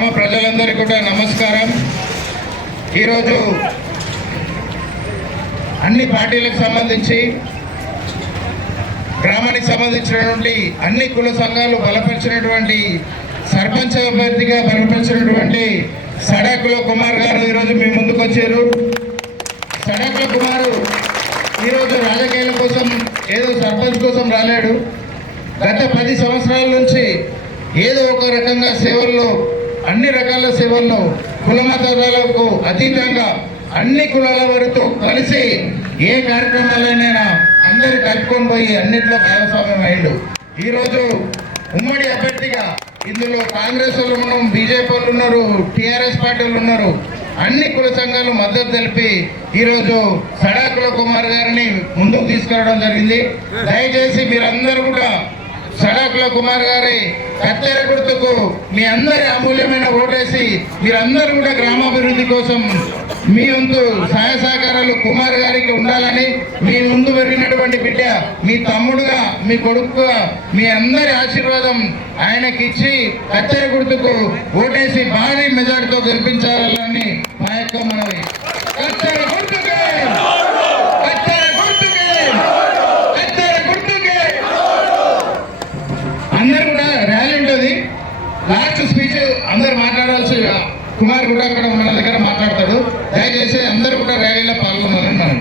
గ్రామ ప్రజలందరికీ కూడా నమస్కారం. ఈరోజు అన్ని పార్టీలకు సంబంధించి గ్రామానికి సంబంధించినటువంటి అన్ని కుల సంఘాలు బలపరిచినటువంటి సర్పంచ్ అభ్యర్థిగా బలపరిచినటువంటి సడాకుల కుమార్ గారు ఈరోజు మీ ముందుకు వచ్చారు. సడాకుల కుమారు ఈరోజు రాజకీయాల కోసం ఏదో సర్పంచ్ కోసం రాలేడు. గత 10 సంవత్సరాల నుంచి ఏదో ఒక రకంగా సేవల్లో, అన్ని రకాల సేవల్లో కుల మతాలకు అతీతంగా అన్ని కులాల వరకు కలిసి ఏ కార్యక్రమాలైనా అందరూ కలుపుకొని పోయి అన్నింటిలో భాగస్వామ్యం అయ్యిండు. ఈరోజు ఉమ్మడి అభ్యర్థిగా ఇందులో కాంగ్రెస్ వాళ్ళు ఉన్నాం, బీజేపీ వాళ్ళు ఉన్నారు, టీఆర్ఎస్ పార్టీ వాళ్ళు ఉన్నారు. అన్ని కుల సంఘాలు మద్దతు తెలిపి ఈరోజు సడాకుల కుమార్ గారిని ముందుకు తీసుకురావడం జరిగింది. దయచేసి మీరందరూ కూడా సడాకుల కుమార్ గారి కత్తెర గుర్తుకు మీ అందరి అమూల్యమైన ఓటేసి మీరందరూ కూడా గ్రామాభివృద్ధి కోసం మీ వంతు సహాయ సహకారాలు కుమార్ గారికి ఉండాలని, మీ ముందు పెరిగినటువంటి బిడ్డ, మీ తమ్ముడుగా, మీ కొడుకుగా మీ అందరి ఆశీర్వాదం ఆయనకి ఇచ్చి కత్తెర గుర్తుకు ఓటేసి భారీ మెజార్టీతో గెలిపించాలని మా యొక్క మనవి. కత్తెర గుర్తుకే, కత్తెర గుర్తుకే, కత్తెర గుర్తుకే. అందరు కూడా ర్యాలీ ఉంటుంది. లాస్ట్ స్పీచ్ అందరు మాట్లాడాల్సి, కుమార్ కూడా అక్కడ మన దగ్గర మాట్లాడతాడు. దయచేసి అందరూ కూడా ర్యాలీలో పాల్గొనాలని మనం.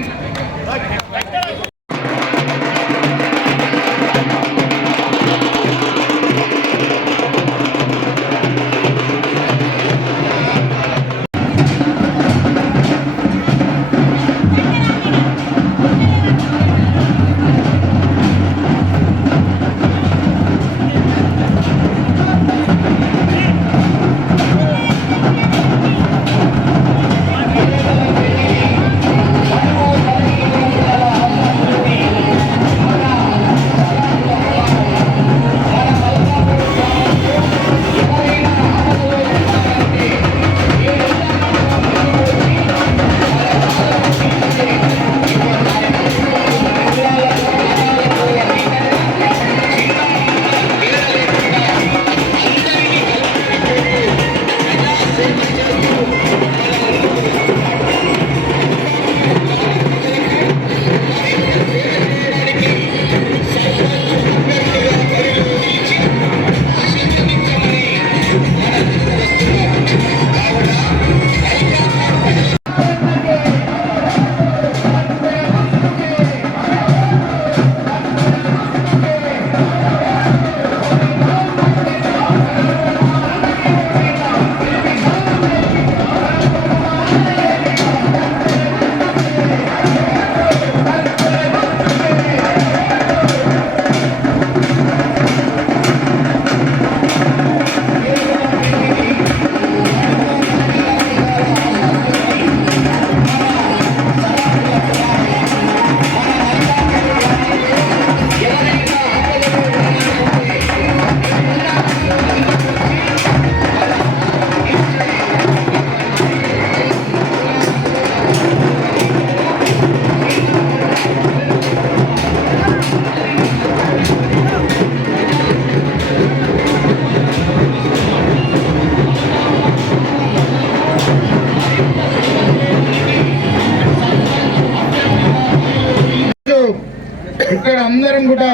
ఇక్కడ అందరం కూడా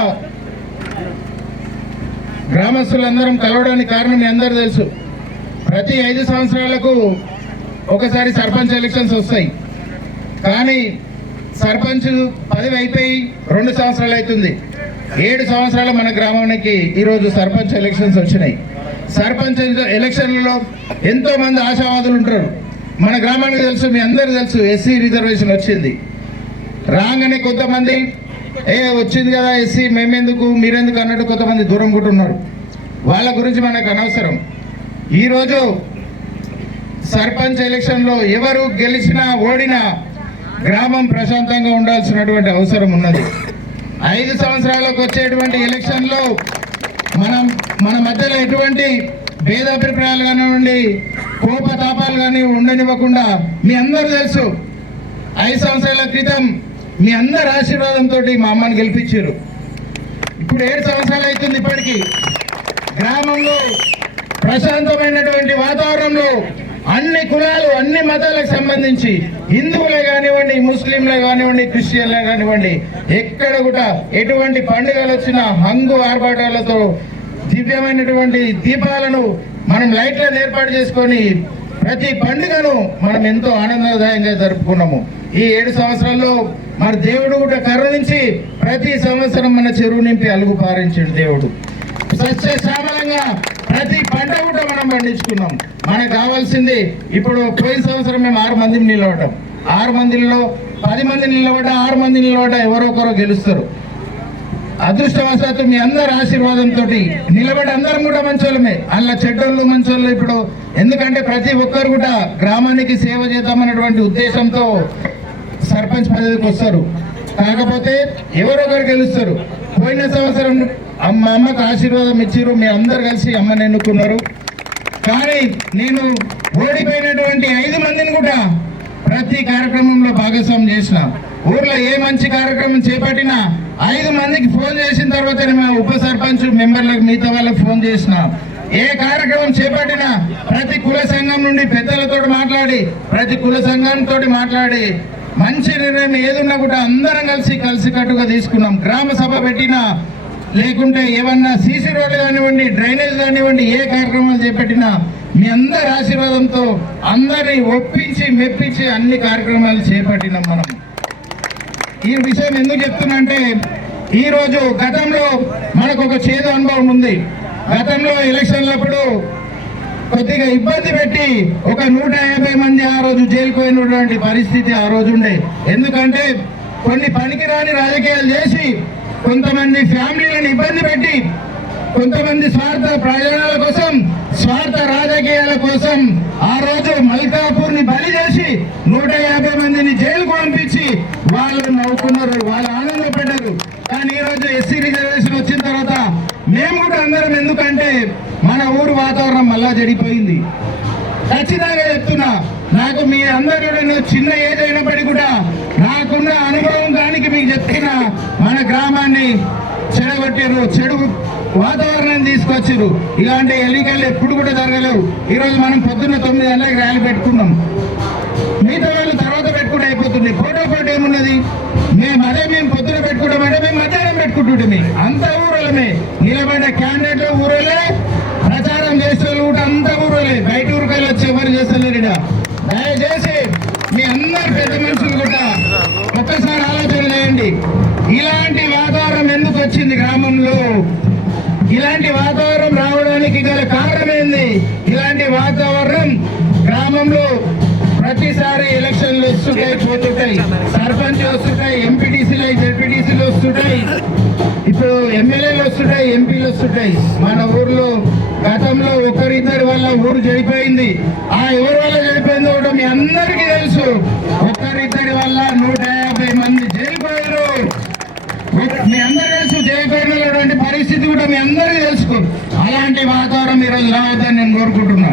గ్రామస్తులందరం కలవడానికి కారణం మీ అందరూ తెలుసు. ప్రతి 5 సంవత్సరాలకు ఒకసారి సర్పంచ్ ఎలక్షన్స్ వస్తాయి. కానీ సర్పంచ్ పదవి అయిపోయి 2 సంవత్సరాలు అవుతుంది. 7 సంవత్సరాల మన గ్రామానికి ఈరోజు సర్పంచ్ ఎలక్షన్స్ వచ్చినాయి. సర్పంచ్ ఎలక్షన్లలో ఎంతో మంది ఆశావాదులు ఉంటారు. మన గ్రామానికి తెలుసు, మీ అందరూ తెలుసు, ఎస్సీ రిజర్వేషన్ వచ్చింది. రాగానే కొంతమంది వచ్చింది కదా ఎస్సీ, మేమెందుకు మీరెందుకు అన్నట్టు కొంతమంది దూరం ఉంటున్నారు. వాళ్ళ గురించి మనకు అనవసరం. ఈరోజు సర్పంచ్ ఎలక్షన్లో ఎవరు గెలిచినా ఓడినా గ్రామం ప్రశాంతంగా ఉండాల్సినటువంటి అవసరం ఉన్నది. 5 సంవత్సరాలకు వచ్చేటువంటి ఎలక్షన్లో మన మధ్యలో ఎటువంటి భేదాభిప్రాయాలు కానివ్వండి, కోపతాపాలు కానీ ఉండనివ్వకుండా మీ అందరూ తెలుసు 5 సంవత్సరాల క్రితం మీ అందరి ఆశీర్వాదంతో మా అమ్మని గెలిపించారు. ఇప్పుడు 7 సంవత్సరాలు అవుతుంది. ఇప్పటికీ గ్రామంలో ప్రశాంతమైనటువంటి వాతావరణంలో అన్ని కులాలు అన్ని మతాలకు సంబంధించి హిందువులే కానివ్వండి, ముస్లింలే కానివ్వండి, క్రిస్టియన్లే కానివ్వండి, ఎక్కడ కూడా ఎటువంటి పండుగలు వచ్చినా హంగు ఆర్భాటాలతో దివ్యమైనటువంటి దీపాలను మనం లైట్లను ఏర్పాటు చేసుకొని ప్రతి పండుగను మనం ఎంతో ఆనందదాయంగా జరుపుకున్నాము. ఈ 7 సంవత్సరాల్లో మరి దేవుడు కూడా కరుణించి ప్రతి సంవత్సరం మన చెరువు నింపి అలుగు పారించాడు దేవుడు. సస్యశ్యామలంగా ప్రతి పంట కూడా మనం పండించుకున్నాం. మనకు కావాల్సింది ఇప్పుడు పోయిన సంవత్సరం మేము 6 మందిని నిలబడ్డాం. 6 మందిలో 10 మంది నిలబడ్డా 6 మంది నిలబడ్డా ఎవరో ఒకరో గెలుస్తారు. అదృష్టవశాత్తు మీ అందరి ఆశీర్వాదంతో నిలబడి అందరం కూడా మంచోళ్ళమే. అలా చెడ్డోళ్ళు మంచోళ్ళు ఇప్పుడు ఎందుకంటే ప్రతి ఒక్కరు కూడా గ్రామానికి సేవ చేద్దామన్నటువంటి ఉద్దేశంతో సర్పంచ్ పదవికి వస్తారు. కాకపోతే ఎవరొకరు గెలుస్తారు. పోయిన సంవత్సరం మా అమ్మకు ఆశీర్వాదం ఇచ్చిరు, మీ అందరు కలిసి అమ్మని ఎన్నుకున్నారు. కానీ నేను ఓడిపోయినటువంటి 5 మందిని కూడా ప్రతి కార్యక్రమంలో భాగస్వామ్యం చేసిన. ఊర్లో ఏ మంచి కార్యక్రమం చేపట్టినా 5 మందికి ఫోన్ చేసిన తర్వాతనే మేము ఉప సర్పంచ్ మెంబర్లకు మిగతా వాళ్ళకి ఫోన్ చేసిన. ఏ కార్యక్రమం చేపట్టినా ప్రతి కుల సంఘం నుండి పెద్దలతో మాట్లాడి ప్రతి కుల సంఘంతో మాట్లాడి మంచి నిర్ణయం ఏదున్నా కూడా అందరం కలిసికట్టుగా తీసుకున్నాం. గ్రామ సభ పెట్టినా లేకుంటే ఏమన్నా సీసీ రోడ్లు కానివ్వండి, డ్రైనేజ్ కానివ్వండి, ఏ కార్యక్రమాలు చేపట్టినా మీ అందరి ఆశీర్వాదంతో అందరినీ ఒప్పించి మెప్పించి అన్ని కార్యక్రమాలు చేపట్టినాం మనం. ఈ విషయం ఎందుకు చెప్తున్నా అంటే ఈరోజు గతంలో మనకు ఒక చేదు అనుభవం ఉంది. గతంలో ఎలక్షన్లప్పుడు కొద్దిగా ఇబ్బంది పెట్టి ఒక 150 మంది ఆ రోజు జైలుకు పోయినటువంటి పరిస్థితి ఆ రోజు ఉండే. ఎందుకంటే కొన్ని పనికిరాని రాజకీయాలు చేసి కొంతమంది ఫ్యామిలీలను ఇబ్బంది పెట్టి కొంతమంది స్వార్థ ప్రయోజనాల కోసం స్వార్థ రాజకీయాల కోసం ఆ రోజు మల్కాపూర్ ని బలి చేసి 150 మందిని జైలుకు పంపించి వాళ్ళు నవ్వుకున్నారు, వాళ్ళు ఆనందపడ్డారు. కానీ ఈ రోజు ఎస్సీ రిజర్వేషన్ వచ్చిన తర్వాత మేము కూడా అందరం ఎందుకంటే మన ఊరు వాతావరణం మళ్ళా చెడిపోయింది. ఖచ్చితంగా చెప్తున్నా, నాకు మీ అందరూ చిన్న ఏజ్ అయినప్పటికీ కూడా నాకున్న అనుభవం దానికి మీకు చెప్తున్నా, మన గ్రామాన్ని చెడగొట్టారు, చెడు వాతావరణాన్ని తీసుకొచ్చారు. ఇలాంటి ఎన్నికలు ఎప్పుడు కూడా జరగలేవు. ఈరోజు మనం పొద్దున్న 9 గంటలకు ర్యాలీ పెట్టుకున్నాం. మిగతా వాళ్ళు తర్వాత పెట్టుకుంటే అయిపోతుంది. ఫోటో ఏమున్నది? మేము పొద్దున పెట్టుకుంటామంటే మేము మధ్యాహ్నం పెట్టుకుంటుంటే అంత ఊరలమే నిలబడ్డ క్యాండిడేట్లు ఊరలే, ప్రచారం చేసే కూడా అంత ఊరలే. బయట ఊరికాయలు వచ్చి ఎవరు చేస్తలేరు. దయచేసి మీ అందరు పెద్ద మనుషులు కూడా ఒక్కసారి ఆలోచన చేయండి. ఇలాంటి వాతావరణం ఎందుకు వచ్చింది గ్రామంలో? ఇలాంటి వాతావరణం రావడానికి గల కారణం ఏంది? ఇలాంటి వాతావరణం గ్రామంలో ప్రతిసారి ఎలక్షన్లు వస్తుంటాయి, పోతుంటాయి, సర్పంచ్ వస్తుంటాయి, ఎంపీటీసీలు జెడ్పీటీసీలు వస్తుంటాయి, ఇప్పుడు ఎమ్మెల్యేలు వస్తుంటాయి, ఎంపీలు వస్తుంటాయి. మన ఊర్లో గతంలో ఒకరిద్దరి వల్ల ఊరు చెడిపోయింది. ఆ ఎవరి వల్ల చెడిపోయిందో కూడా మీ అందరికీ తెలుసు. ఒకరిద్దరి వల్ల 150 మంది జైలుపోయారు. మీ అందరూ తెలుసు. జైలుపోయినటువంటి పరిస్థితి కూడా మీ అందరికీ తెలుసు. అలాంటి వాతావరణం ఈరోజు రావద్దని నేను కోరుకుంటున్నా.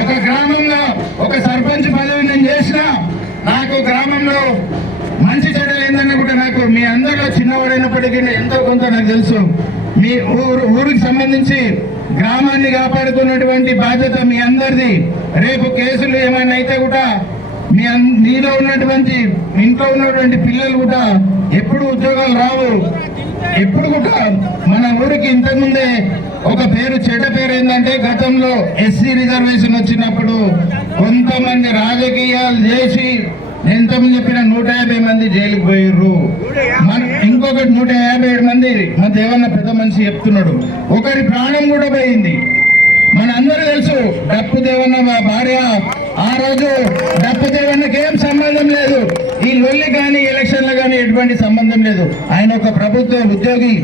ఒక గ్రామంలో ఒక సర్పంచ్ పదవి నేను చేసిన, నాకు గ్రామంలో మంచి చెడ్డలు ఏందన్నా కూడా నాకు మీ అందరిలో చిన్నవాడైనప్పటికీ ఎంతో కొంత నాకు తెలుసు. మీ ఊరికి సంబంధించి గ్రామాన్ని కాపాడుకున్నటువంటి బాధ్యత మీ అందరిది. రేపు కేసులు ఏమైనా అయితే కూడా మీలో ఉన్నటువంటి ఇంట్లో ఉన్నటువంటి పిల్లలు కూడా ఎప్పుడు ఉద్యోగాలు రావు. ఎప్పుడు కూడా మన ఊరికి ఇంతకుముందే ఒక చెడ్డ పేరు ఏంటంటే గతంలో ఎస్సీ రిజర్వేషన్ వచ్చినప్పుడు కొంతమంది రాజకీయాలు చేసి ఎంతమంది చెప్పిన 150 మంది జైలుకు పోయిర్రు. ఇంకొకటి 157 మంది మన దేవన్న పెద్ద మనిషి చెప్తున్నాడు. ఒకరి ప్రాణం కూడా పోయింది. మన అందరూ తెలుసు. డప్పు దేవన్న మా భార్య ఆ రోజు డప్పు దేవన్నకి ఏం సంబంధం లేదు. ఈ లొల్లి కానీ ఎలక్షన్లు కానీ ఎటువంటి సంబంధం లేదు. ఆయన ఒక ప్రభుత్వ ఉద్యోగి.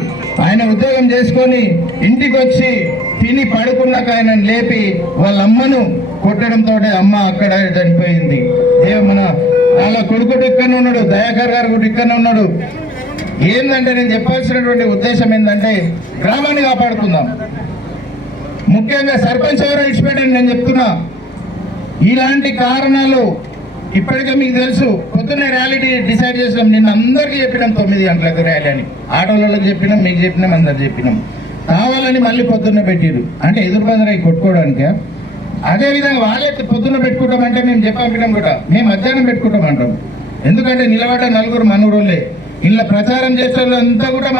ఆయన ఉద్యోగం చేసుకొని ఇంటికి వచ్చి తిని పడుకున్నాక ఆయన లేపి వాళ్ళ అమ్మను కొట్టడంతో అమ్మ అక్కడ చనిపోయింది. మన వాళ్ళ కొడుకు ఇక్కడనే ఉన్నాడు, దయాకర్ గారు కూడా ఇక్కడనే ఉన్నాడు. ఏంటంటే నేను చెప్పాల్సినటువంటి ఉద్దేశం ఏంటంటే గ్రామాన్ని కాపాడుకుందాం. ముఖ్యంగా సర్పంచ్ ఎవరో ఇచ్చిపెట్టండి. నేను చెప్తున్నా, ఇలాంటి కారణాలు ఇప్పటికే మీకు తెలుసు. పొద్దున్నే ర్యాలీ డిసైడ్ చేసినాం. నిన్న అందరికీ చెప్పినాం 9 గంటలకు ర్యాలీ అని. ఆటోలకు చెప్పినాం, మీకు చెప్పినాం, అందరు చెప్పినాం. కావాలని మళ్ళీ పొద్దున్న పెట్టిరు, అంటే ఎదురు బందరై కొట్టుకోవడానికి. అదేవిధంగా వాళ్ళే పొద్దున్న పెట్టుకుంటామంటే మేము చెప్పాం కూడా, మేము మధ్యాహ్నం పెట్టుకుంటాం అంటాం. ఎందుకంటే నిలబడ్డ నలుగురు మన ఊరోళ్ళే, ఇలా ప్రచారం చేసే వాళ్ళంతా కూడా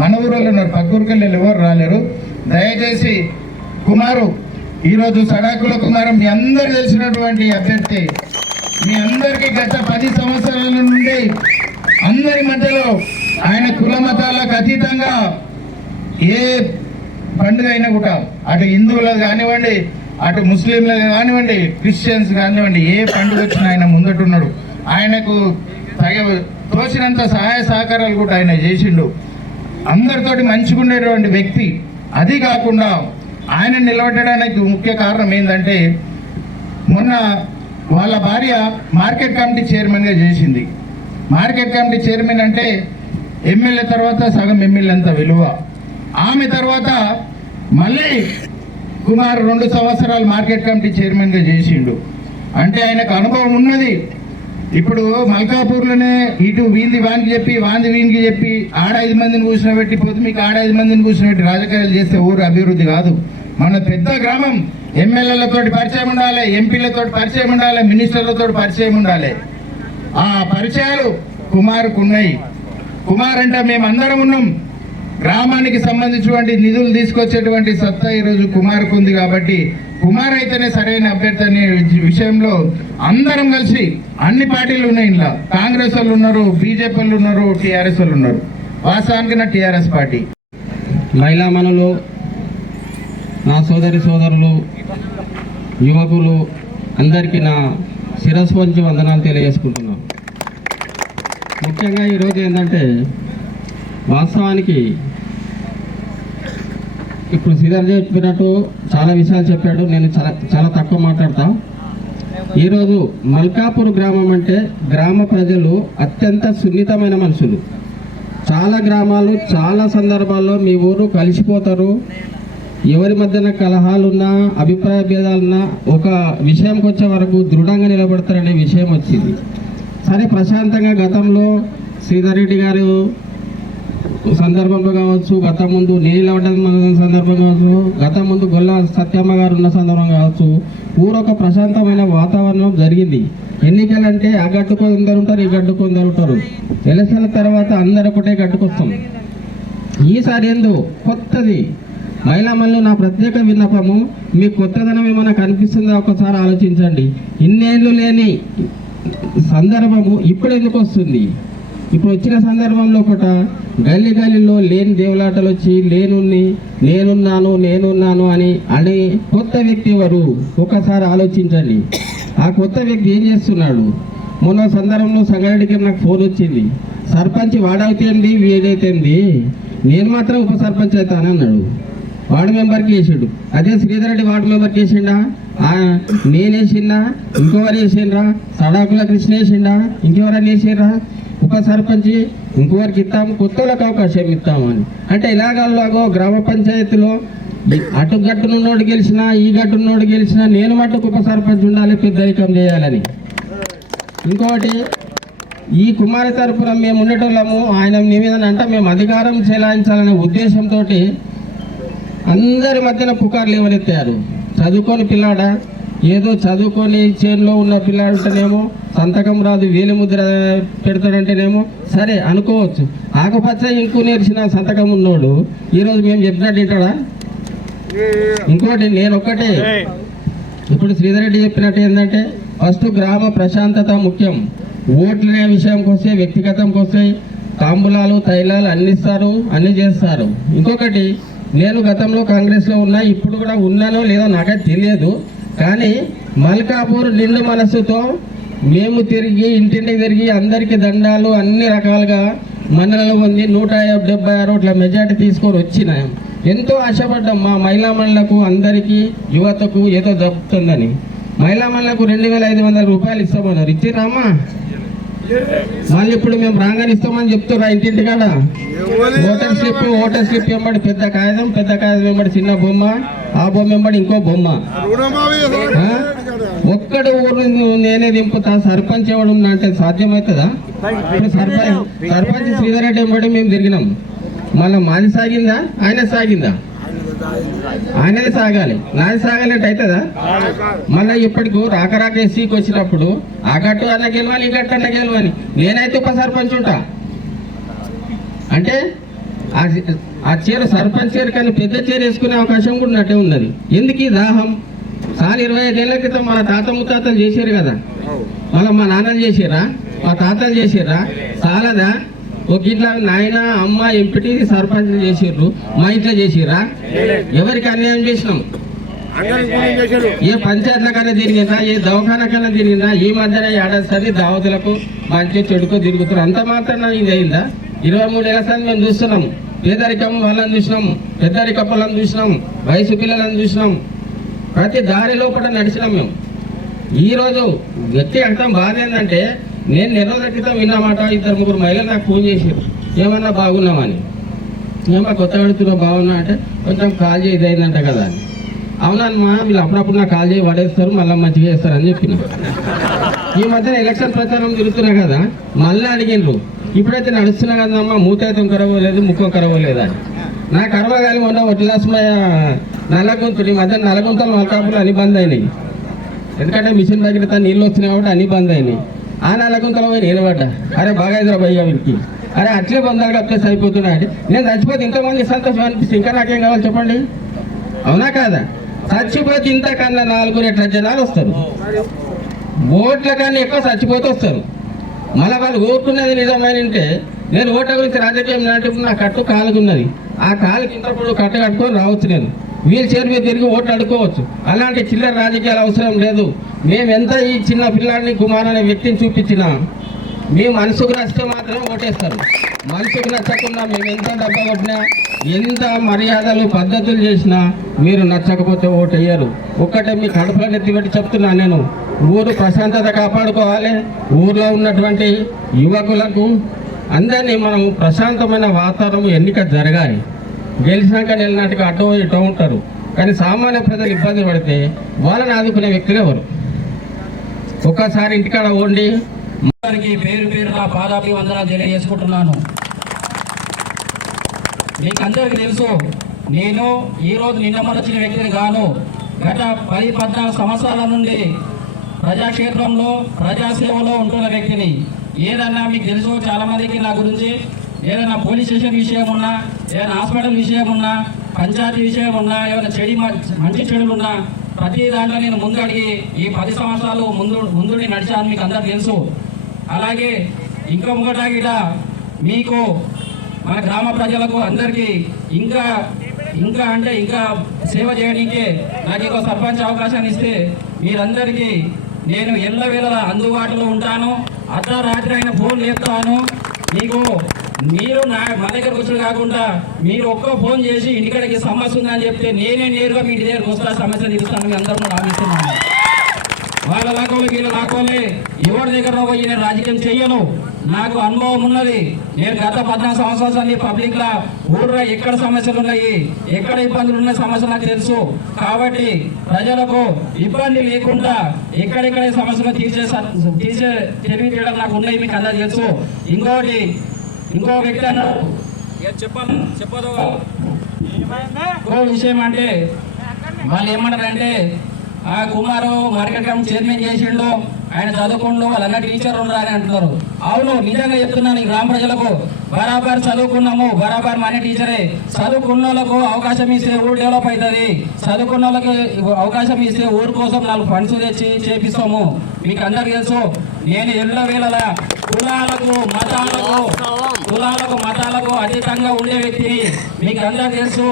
మన ఊరోళ్ళు ఉన్నారు, పక్క ఊరికెళ్ళి ఎవరు రాలేరు. దయచేసి కుమారు ఈరోజు సడాకుల కుమారు మీ అందరు తెలిసినటువంటి అభ్యర్థి. మీ అందరికీ గత 10 సంవత్సరాల నుండి అందరి మధ్యలో ఆయన కుల మతాలకు అతీతంగా ఏ పండుగ అయినా కూడా, అటు హిందువులకు కానివ్వండి, అటు ముస్లింలకు కానివ్వండి, క్రిస్టియన్స్ కానివ్వండి, ఏ పండుగ వచ్చినా ఆయన ముందటున్నాడు. ఆయనకు తోచినంత సహాయ సహకారాలు కూడా ఆయన చేసిండు. అందరితోటి మంచిగా ఉండేటువంటి వ్యక్తి. అది కాకుండా ఆయన నిలబడడానికి ముఖ్య కారణం ఏంటంటే, మొన్న వాళ్ళ భార్య మార్కెట్ కమిటీ చైర్మన్గా చేసింది. మార్కెట్ కమిటీ చైర్మన్ అంటే ఎమ్మెల్యే తర్వాత సగం ఎమ్మెల్యే అంత విలువ. ఆమె తర్వాత మళ్ళీ కుమార్ 2 సంవత్సరాలు మార్కెట్ కమిటీ చైర్మన్గా చేసిండు. అంటే ఆయనకు అనుభవం ఉన్నది. ఇప్పుడు మల్కాపూర్లోనే ఇటు వీంది వానికి చెప్పి, వాంది వీనికి చెప్పి, ఆడ 5 మందిని కూర్చోబెట్టి, పోతే మీకు ఆడ 5 మందిని కూర్చోబెట్టి రాజకీయాలు చేస్తే ఊరు అభివృద్ధి కాదు. మన పెద్ద గ్రామం, ఎమ్మెల్యేలతో పరిచయం ఉండాలి, ఎంపీలతో పరిచయం ఉండాలి, మినిస్టర్లతో పరిచయం ఉండాలి. ఆ పరిచయాలు కుమార్కు ఉన్నాయి. కుమార్ అంటే మేమందరం ఉన్నాం. గ్రామానికి సంబంధించినటువంటి నిధులు తీసుకొచ్చేటువంటి సత్తా ఈరోజు కుమార్కు ఉంది. కాబట్టి కుమార్ అయితేనే సరైన అభ్యర్థి అనే విషయంలో అందరం కలిసి, అన్ని పార్టీలు ఉన్నాయి, ఇంట్లో కాంగ్రెస్ వాళ్ళు ఉన్నారు, బీజేపీ వాళ్ళు ఉన్నారు, టీఆర్ఎస్ వాళ్ళు ఉన్నారు. వాస్తవానికి నా టీఆర్ఎస్ పార్టీ. మహిళా మనులు, నా సోదరి సోదరులు, యువకులు అందరికీ నా శిరస్సు వంచి వందనాలు తెలియజేసుకుంటున్నాను. ముఖ్యంగా ఈరోజు ఏంటంటే, వాస్తవానికి ఇప్పుడు శ్రీధర్ చెప్పినట్టు చాలా విషయాలు చెప్పాడు. నేను చాలా తక్కువ మాట్లాడతా. ఈరోజు మల్కాపూర్ గ్రామం అంటే గ్రామ ప్రజలు అత్యంత సున్నితమైన మనుషులు. చాలా గ్రామాలు చాలా సందర్భాల్లో మీ ఊరు కలిసిపోతారు. ఎవరి మధ్యన కలహాలున్నా, అభిప్రాయ భేదాలున్నా ఒక విషయంకి వచ్చే వరకు దృఢంగా నిలబడతారనే విషయం వచ్చింది. సరే, ప్రశాంతంగా గతంలో శ్రీధర్ రెడ్డి గారు సందర్భంలో కావచ్చు, గత ముందు నీలవడం సందర్భం కావచ్చు, గత ముందు గొల్ల సత్యమ్మ గారు ఉన్న సందర్భం కావచ్చు, ఊరొక ప్రశాంతమైన వాతావరణం జరిగింది. ఎన్నికలంటే ఆ గడ్డు కొందరు ఉంటారు, ఈ గడ్డు కొందరు ఉంటారు. ఎలక్షన్ల తర్వాత అందరు ఒకటే గడ్డుకొస్తాం. ఈసారి ఏందో కొత్తది. మహిళా మనులు, నా ప్రత్యేక విన్నపము, మీకు కొత్తదనం ఏమైనా కనిపిస్తుందో ఒకసారి ఆలోచించండి. ఇన్నేళ్ళు లేని సందర్భము ఇప్పుడు ఎందుకు వస్తుంది? ఇప్పుడు వచ్చిన సందర్భంలో పూట గల్లీ గల్లీలో లేని దేవులాటలు వచ్చి నేనున్నాను అని కొత్త వ్యక్తి ఎవరు ఒకసారి ఆలోచించండి. ఆ కొత్త వ్యక్తి ఏం చేస్తున్నాడు? మొన్న సందర్భంలో సంగారెడ్డికి నాకు ఫోన్ వచ్చింది. సర్పంచ్ వాడైతేంది వీడైతేంది, నేను మాత్రం ఉప సర్పంచ్ అవుతాను అన్నాడు. వార్డు మెంబర్కి వేసాడు. అదే శ్రీధర్ రెడ్డి వార్డు మెంబర్కి వేసిండా? నేనేసిండా? ఇంకెవరు వేసిండ్రా? సడాకుల కృష్ణ వేసిండా? ఇంకెవరని వేసిండ్రా? ఉప సర్పంచ్ ఇంకొకరికి ఇస్తాము, కొత్తలకు అవకాశం ఇస్తామని. అంటే ఇలాగో గ్రామ పంచాయతీలో అటు గట్టునున్నోడు గెలిచినా, ఈ గట్టున్నోడు గెలిచినా నేను మట్టుకు ఉప సర్పంచ్ ఉండాలి, పెద్దరికం చేయాలని. ఇంకొకటి, ఈ కుమారి తరపున మేము ఉండేటోళ్ళము, ఆయన నివేదన అంటే మేము అధికారం చెలాయించాలనే ఉద్దేశంతో అందరి మధ్యన పుకార్లు ఎవరెత్తారు. చదువుకొని పిల్లాడా, ఏదో చదువుకొని చేనులో ఉన్న పిల్లాడుంటేనేమో సంతకం రాదు, వేలి ముద్ర పెడతాడంటేనేమో సరే అనుకోవచ్చు. ఆకుపచ్చ ఇంకు నేర్చిన సంతకం ఉన్నోడు ఈరోజు మేము చెప్పినట్టు వింటాడా? ఇంకోటి, నేను ఒక్కటే, ఇప్పుడు శ్రీధర్ రెడ్డి చెప్పినట్టు ఏంటంటే, ఫస్ట్ గ్రామ ప్రశాంతత ముఖ్యం. ఓట్లనే విషయంకి వస్తే, వ్యక్తిగతంకి వస్తే తాంబూలాలు, తైలాలు అన్ని ఇస్తారు, అన్ని చేస్తారు. ఇంకొకటి, నేను గతంలో కాంగ్రెస్లో ఉన్నా, ఇప్పుడు కూడా ఉన్నానో లేదో నాకైతే తెలియదు. కానీ మల్కాపూర్ నిండు మనస్సుతో మేము తిరిగి ఇంటింటికి తిరిగి అందరికీ దండాలు అన్ని రకాలుగా మన్ననలు పొంది 176 ఓట్ల మెజార్టీ తీసుకొని వచ్చినాం. ఎంతో ఆశపడ్డాం మా మహిళా మనులకు, అందరికీ యువతకు ఏదో జరుగుతుందని. మహిళా మనులకు 2500 రూపాయలు ఇస్తామన్నారు. ఇచ్చిరామా? మళ్ళీ ఇప్పుడు మేము రాగానే ఇస్తామని చెప్తున్నా. ఇంటింటికాడ ఓటర్ స్లిప్ వెంబడి పెద్ద కాగితం వెంబడి చిన్న బొమ్మ, ఆ బొమ్మ వెంబడి ఇంకో బొమ్మ. ఒక్కడు ఊరు నేనే దింపుతా, సర్పంచ్ ఎవడు ఉన్నా అంటే సాధ్యమవుతుందా? ఇప్పుడు సర్పంచ్ శ్రీధర్ రెడ్డి వెంబడి మేము తిరిగినాం. మళ్ళీ మాది సాగిందా ఆయన సాగిందా? ఆయనది సాగాలి, నాది సాగాలంటే అవుతుందా? మళ్ళీ ఇప్పటికు రాక ఎస్సీకి వచ్చినప్పుడు ఆ గట్టు అన్న గెలవాలి ఈ గట్టు అన్న గెలవాలి, నేనైతే ఉప సర్పంచ్ ఉంటా అంటే ఆ చీర సర్పంచ్ చీర కానీ పెద్ద చీర వేసుకునే అవకాశం కూడా ఉన్నట్టే ఉన్నది. ఎందుకు ఈ దాహం? సార్ 25 ఏళ్ల క్రితం మన తాత ముత్తాతలు చేశారు కదా, మళ్ళీ మా నాన్నలు చేసిరా, మా తాతలు చేసిరా, చాలదా? ఒక ఇంట్లో నాయన అమ్మ ఎంపీటీ సర్పంచ్ చేసిర్రు, మా ఇంట్లో చేసిరా? ఎవరికి అన్యాయం చేసినాం? ఏ పంచాయతీల కన్నా తిరిగిందా, ఏ దవాఖాన కన్నా తిరిగిందా? ఈ మధ్యన ఏడాది దావతులకు మంచి చెడుకో తిరుగుతారు, అంత మాత్రం ఇది అయిందా? 23 ఏళ్ళ సార్లు మేము చూస్తున్నాం. పేదరికం వాళ్ళని చూసినాం, పెద్దరిక వాళ్ళని చూసినాం, వయసు పిల్లలను చూసినాం, ప్రతి దారి లోపల నడిచినాం మేము. ఈరోజు వ్యక్తి అర్థం బాధ ఏంటంటే, నేను 2 రోజుల క్రితం విన్నమాట, 2-3 మహిళలు నాకు ఫోన్ చేసారు, ఏమన్నా బాగున్నామని. ఏమన్నా కొత్త పెడుతున్నావు బాగున్నా అంటే, కొంచెం కాల్ చేయి ఇదైందంట కదా అని. అవునమ్మా, వీళ్ళు అప్పుడప్పుడు నాకు కాల్ చేయి పడేస్తారు, మళ్ళీ మంచిగా చేస్తారని చెప్పిన. ఈ మధ్యన ఎలక్షన్ ప్రచారం తిరుగుతున్నా కదా, మళ్ళీ అడిగినరు, ఇప్పుడైతే నడుస్తున్నా కదమ్మా, మూతైతం కరవలేదు, ముఖం కరవలేదు అని. నా కర్మగాలి మొన్న వడ్లాసమయ్య నల్లగుంతులు, ఈ మధ్య నల్లగుంతలు మల్కాపులు అన్ని బంద్ అయినాయి. ఎందుకంటే మిషన్ దగ్గర నీళ్ళు వచ్చినాయి కాబట్టి అన్ని బంద్ అయినాయి. ఆ నల్లగుంతలో పోయి నిలబడ్డా, అరే బాగా హైదరాబాద్ వీరికి, అరే అట్లే బంధాలు కప్పేసి అయిపోతున్నా అంటే, నేను చచ్చిపోతే ఇంతమంది సంతోషం అనిపిస్తే ఇంకా నాకేం కావాలి చెప్పండి? అవునా కాదా? చచ్చిపోతే ఇంతకన్నా 4 రెట్ల జనాలు వస్తారు, ఓట్ల కన్నా ఎక్కువ చచ్చిపోతే వస్తారు. మళ్ళీ వాళ్ళు ఓటున్నది నిజమైనంటే, నేను ఓట్ల గురించి రాజకీయం నాటిప్పుడు నా కట్టు కాలుకున్నది, ఆ కాలుకి ఇంతప్పుడు కట్టు కట్టుకొని రావచ్చు, నేను వీల్ చైర్ మీద తిరిగి ఓట్లు అడుకోవచ్చు. అలాంటి చిల్లర రాజకీయాలు అవసరం లేదు. మేమెంత ఈ చిన్న పిల్లాడిని కుమార్ అనే వ్యక్తిని చూపించినా, మీ మనసుకు నచ్చితే మాత్రం ఓటేస్తారు. మనసుకు నచ్చకుండా మేము ఎంత డబ్బా కొట్టినా, ఎంత మర్యాదలు పద్ధతులు చేసినా మీరు నచ్చకపోతే ఓటు వేయరు. ఒక్కటే మీ కడుపులో నెత్తిపెట్టి చెప్తున్నా నేను, ఊరు ప్రశాంతత కాపాడుకోవాలి. ఊర్లో ఉన్నటువంటి యువకులకు అందరినీ మనం ప్రశాంతమైన వాతావరణం ఎన్నిక జరగాలి. గెలిచినాక వెళ్ళినట్టుగా అటో ఇటో ఉంటారు, కానీ సామాన్య ప్రజలు ఇబ్బంది పడితే వాళ్ళని ఆదుకునే వ్యక్తులు ఎవరు? ఒక్కసారి ఇంటికాడ ఉండి పేరు పేరున పాదాభివందనాలు తెలియజేసుకుంటున్నాను. మీకు అందరికీ తెలుసు, నేను ఈరోజు నిన్న వచ్చిన వ్యక్తిని గాను. గత 10-14 సంవత్సరాల నుండి ప్రజాక్షేత్రంలో ప్రజాసేవలో ఉంటున్న వ్యక్తిని. ఏదన్నా మీకు తెలుసు, చాలా మందికి నా గురించి ఏదైనా పోలీస్ స్టేషన్ విషయం ఉన్నా, ఏదైనా హాస్పిటల్ విషయం ఉన్నా, పంచాయతీ విషయం ఉన్నా, ఏదైనా మంచి చెడులు ఉన్నా, ప్రతి దాంట్లో నేను ముందు అడిగి ఈ 10 సంవత్సరాలు ముందుండి నడిచాను, మీకు అందరికి తెలుసు. అలాగే ఇంకా ముంగట మీకు మన గ్రామ ప్రజలకు అందరికీ ఇంకా సేవ చేయడానికే నాకు ఇంకో సర్పంచ్ అవకాశాన్ని ఇస్తే మీరందరికీ నేను ఎల్లవేళలా అందుబాటులో ఉంటాను. అర్ధరాత్రి అయిన ఫోన్ చేస్తాను. మీరు మా దగ్గరకు వచ్చి కాకుండా మీరు ఒక్క ఫోన్ చేసి ఇంటికాడికి సమస్య ఉందని చెప్తే నేనే నేరుగా మీ ఇంటి దగ్గరకు వస్తా, సమస్య తీరుస్తాను. అందరూ కూడా ఆలోచిస్తున్నాను. వాళ్ళ లాకోలే వీళ్ళ లాకోలే ఎవరి దగ్గర పోయి నేను రాజకీయం చెయ్యను. నాకు అనుభవం ఉన్నది. నేను గత 14 సంవత్సరాలు పబ్లిక్ లా ఊర్లో ఎక్కడ సమస్యలు ఉన్నాయి, ఎక్కడ ఇబ్బందులు ఉన్న సమస్యలు నాకు తెలుసు. కాబట్టి ప్రజలకు ఇబ్బంది లేకుండా ఎక్కడెక్కడ సమస్యలు తీసే తెలియజేయడం నాకు ఉన్నాయి, మీకు అందరూ తెలుసు. ఇంకో వ్యక్తి అన్నారు, చెప్పదు ఇంకో విషయం అంటే వాళ్ళు ఏమంటారంటే, ఆ కుమారు మార్కెట్ కమిటీ చైర్మన్ చేసిండు, ఆయన చదువుకుండు, వాళ్ళన్న టీచర్ ఉండరు అని అంటున్నారు. అవును, నిజంగా చెప్తున్నాను. ఈ గ్రామ ప్రజలకు బరాబర్ చదువుకున్నాము, బరాబర్ మన టీచరే. చదువుకున్న వాళ్ళకు అవకాశం ఇస్తే ఊరు డెవలప్ అవుతుంది. చదువుకున్న వాళ్ళకి అవకాశం ఇస్తే ఊరు కోసం 4 ఫండ్స్ తెచ్చి చేపిస్తాము. మీకు అందరికి తెలుసు, నేను ఎల్లవేళలా కులాలకు మతాలకు అతీతంగా ఉండే వ్యక్తిని, మీకు అందరికి తెలుసు.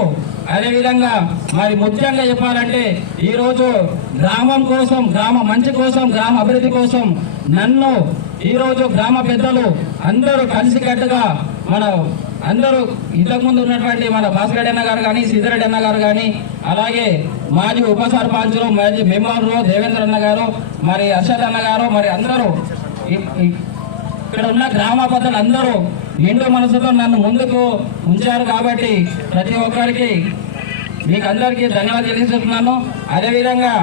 అదేవిధంగా మరి ముఖ్యంగా చెప్పాలంటే, ఈరోజు గ్రామం కోసం, గ్రామ మంచి కోసం, గ్రామ అభివృద్ధి కోసం నన్ను ఈరోజు గ్రామ పెద్దలు అందరూ కలిసికట్టుగా అందరూ ఇంతకుముందు ఉన్నటువంటి మన భాస్కర్ అన్న గారు కానీ, సిద్ధిరెడ్డి అన్న గారు కానీ, అలాగే మాజీ ఉప సర్పంచులు, మాజీ మెంబర్లు దేవేంద్ర అన్న గారు, మరి అర్షద్ అన్న గారు, మరి అందరూ ఇక్కడ ఉన్న గ్రామ పెద్దలు అందరూ నిండు మనసుతో నన్ను ముందుకు ఉంచారు. కాబట్టి ప్రతి ఒక్కరికి మీకు అందరికీ ధన్యవాదాలు తెలియజేస్తున్నాను. అదేవిధంగా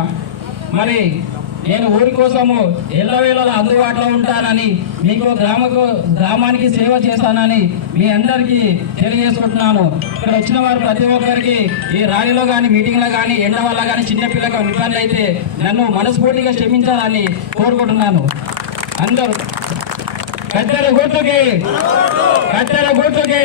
మరి నేను ఊరి కోసము ఎల్లవేళలా అందుబాటులో ఉంటానని మీకు గ్రామానికి సేవ చేస్తానని మీ అందరికీ తెలియజేసుకుంటున్నాను. ఇక్కడ వచ్చిన వారు ప్రతి ఒక్కరికి ఈ ర్యాలీలో కానీ మీటింగ్లో కానీ ఎండ వల్ల కానీ చిన్నపిల్లలకు ఇబ్బంది అయితే నన్ను మనస్ఫూర్తిగా క్షమించాలని కోరుకుంటున్నాను. అందరూ కత్తెర గుర్తుకి